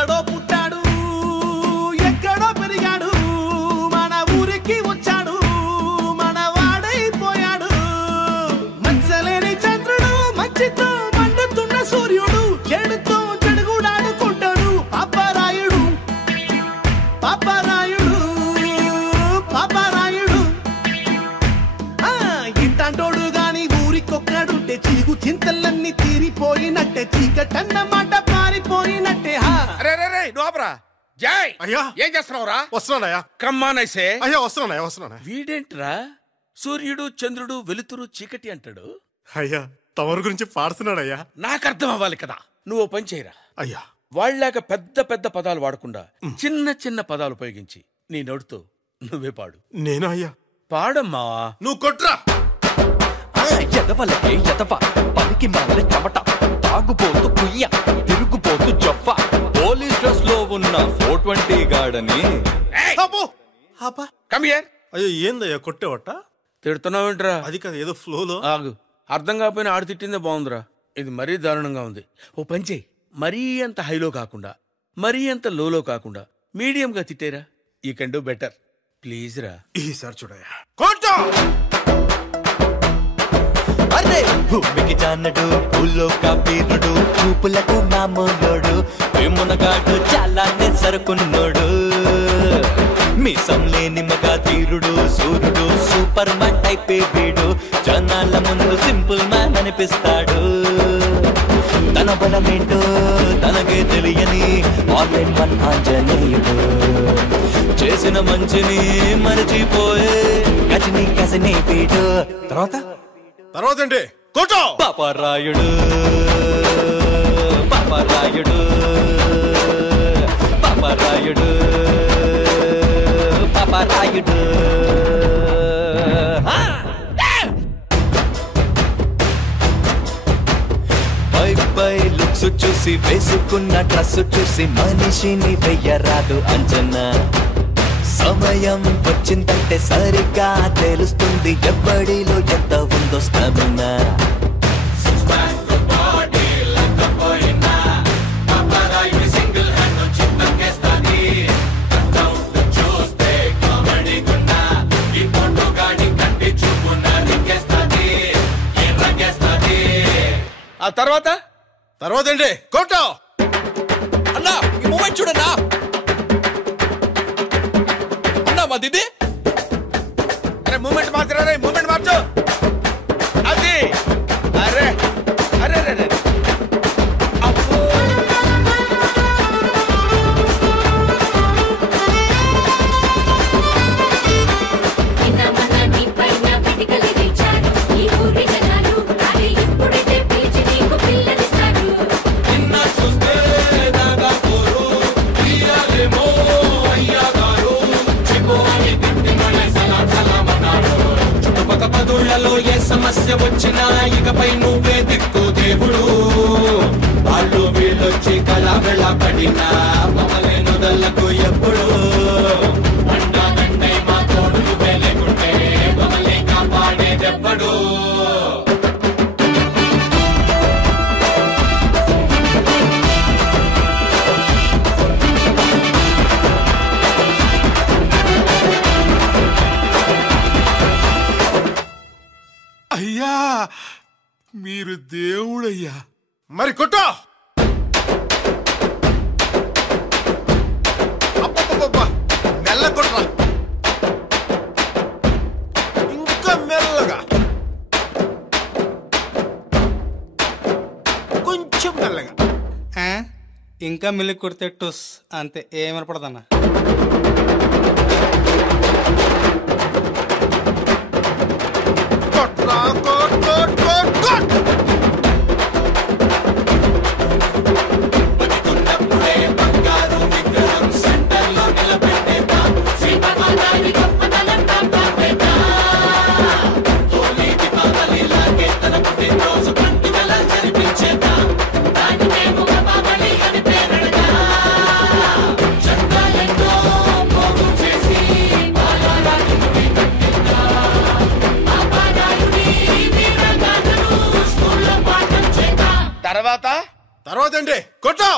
ఎక్కడో పుట్టాడు ఎక్కడో పెరిగాడు మన ఊరికి వచ్చాడు మన వాడైపోయాడు మచ్చలేని చంద్రుడు మంచితో మండుతున్న సూర్యుడు చెడుతో చెడుగుడాడుకుంటాడు పాపరాయుడు పాపరాయుడు పాపరాయుడు ఇంటాంటోడు గాని ఊరికొక్కడుంటే చీగు చింతలన్నీ తీరిపోయినట్టే చీకటన్నమాట పారిపోయినట్టే జై అయ్యా ఏం చేస్తున్నావురా? వస్తున్నానయ్యా. కమ్మానైసే అయ్యా వస్తున్నా. వీడేంట్రా సూర్యుడు చంద్రుడు వెలుతురు చీకటి అంటాడు? అయ్యా తమరు గురించి పాడుతున్నాడయ్యా. నాకు అర్థం అవ్వాలి కదా. నువ్వు పని చేయరా అయ్యా. వాళ్ళలాగ పెద్ద పెద్ద పదాలు వాడకుండా చిన్న చిన్న పదాలు ఉపయోగించి నీ నోటితో నువ్వే పాడు. నేను అయ్యా పాడమ్మా. నువ్వు కొట్రా. ఎదవలకే ఎదవ పనికి మాల చెమట తాగుపోతూ కుయ్య తిరుగుపోతూ జొఫ పోలీస్ డ్రెస్ లో ఉన్న 420 గాడని అయ్యో ఏందయ్యా కొట్టేవట? తిడుతున్నావేంట్రా? అది కాదు ఏదో ఫ్లోలో. ఆగు, అర్థం కాకపోయినా ఆడు తిట్టిందే బాగుందిరా. ఇది మరీ దారుణంగా ఉంది. ఓ పని చేయి, మరీ అంత హైలో కాకుండా మరీ అంత లోలో కాకుండా మీడియంగా తిట్టేరా. ఈ కెన్ డూ బెటర్ ప్లీజ్ రా. ఈసారి చూడయ్యా కొట్టా. అరే భూమికి జానడు పూలో కబీరుడు చూపులకు మామూలోడు వేమునగాడు చాలానే సరుకున్నోడు మీసం లేని మగా తీరుడు సూర్యుడు సూపర్ మ్యాన్ టైపే వీడు జనాల ముందు సింపుల్ మ్యాన్ అనిపిస్తాడు తన బలమేంటో తనకే తెలియని ఆన్లైన్ వన్ ఆంజనేయుడు చేసిన మంచిని మరచిపోయే గజని గజని వీడు తర్వాత ఏంటి? కొట్టో. పాపరాయుడు పాపరాయుడు పాపరాయుడు పాపరాయుడు పై లుక్స్ చూసి వేసుకున్న డ్రెస్ చూసి మనిషిని వెయ్యరాదు అంచనా సమయం వచ్చిందంటే సరిగ్గా తెలుస్తుంది ఎవడిలో ఎంత ఉందో స్టామినా ఆ తర్వాత ఏంటి? కొట్టో. అన్నా ఈ మూమెంట్ చూడన్నా. అన్నా మా దిది. అరే మూమెంట్ మార్చరా రే, మూమెంట్ మార్చు. అది అరే అరే అరే ఏ సమస్య వచ్చినా ఇకపై నువ్వే దిక్కు దేవుడు వాళ్ళు వీళ్ళొచ్చి కళ పడినా మమ్మల్ని ఎప్పుడు అండాదండై మా తోడు లేకుంటే మమ్మల్ని కాపాడేదెవ్వడు. అయ్యా మీరు దేవుడయ్యా. మరి కొట్టో. మెల్ల కొట్రా. ఇంకా మెల్లగా, కొంచెం మెల్లగా. ఇంకా మిల్లి కొడితే టుస్ అంతే, ఏమనపడదన్నా. తర్వాత ఏంటి? కొట్టో.